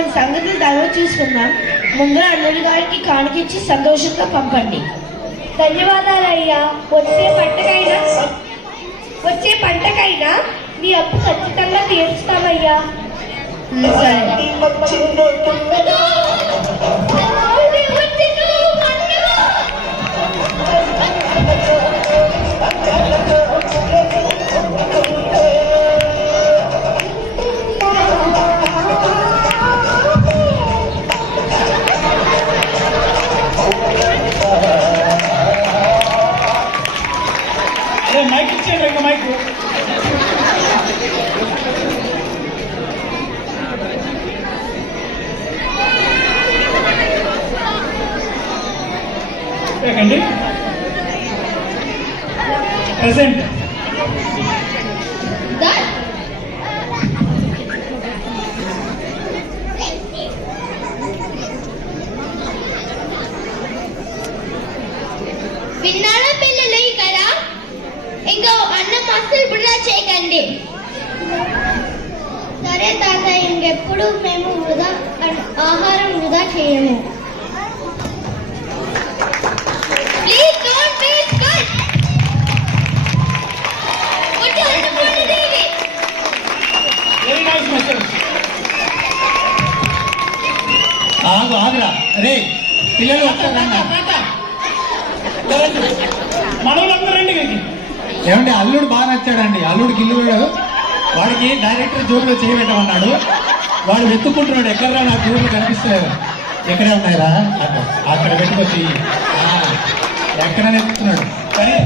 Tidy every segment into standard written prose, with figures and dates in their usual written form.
మన సంగతి తర్వాత చూసుకుందాం. ముందర అల్లుడి గారికి కానుకిచ్చి సంతోషంగా పంపండి. ధన్యవాదాలయ్యా. వచ్చే పంటకైనా నీ అప్పు ఖచ్చితంగా తీర్చుతామయ్యా. సరే. మైక్ ఇచ్చేయండి, ఇంకా మైక్. ఏకండి ప్రెసెంట్ విన్నారా పిల్లలు? ఇక్కడ ఇంకా అన్నం అస్సలు వృధా చేయకండి. సరే తాత, ఇంకెప్పుడు మేము ఆహారం వృధా చేయము. Please don't waste food. Very nice message. ఆగురా రే, పిల్లలు వస్తారన్నా. మనోళ్ళందరూ రండి. ఏమంటే అల్లుడు బాగా నచ్చాడండి. అల్లుడికి ఇల్లు కూడా వాడికి డైరెక్టర్ జోబులో చేయబెట్టమన్నాడు. వాడు వెతుక్కుంటున్నాడు, ఎక్కడరా నా జోబులు కనిపిస్తాయి, ఎక్కడే ఉన్నాయిరా, అక్కడ పెట్టుకొచ్చి ఎక్కడ వెతుకుతున్నాడు. కానీ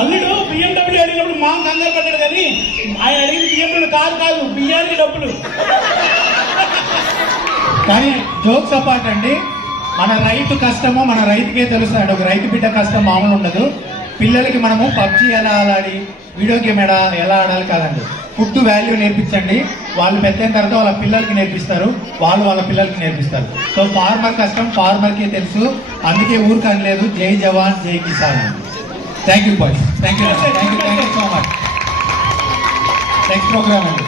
అల్లుడు బియ్యండబ్ల్యూ అడిగినప్పుడు మా కంగారు పడ్డాడు, కానీ ఆయన అడిగిన బియ్యండబ్ల్యూ కాదు బియ్యానికి డబ్బులు. కానీ జోక్స్ అపార్ట్ అండి, మన రైతు కష్టము మన రైతుకే తెలుస్తాడు. ఒక రైతు బిడ్డ కష్టం మామూలు ఉండదు. పిల్లలకి మనము పబ్జీ ఎలా ఆడాలి, వీడియో గేమ్ ఎలా ఆడాలి కాదండి, ఫుడ్ వాల్యూ నేర్పించండి. వాళ్ళు పెద్దయిన తర్వాత వాళ్ళ పిల్లలకి నేర్పిస్తారు, వాళ్ళు వాళ్ళ పిల్లలకి నేర్పిస్తారు. సో ఫార్మర్ కష్టం ఫార్మర్కి తెలుసు, అందుకే ఊరికి అనలేదు జై జవాన్ జై కిసాన్. Thank you boys, thank you so much. Next programme అండి.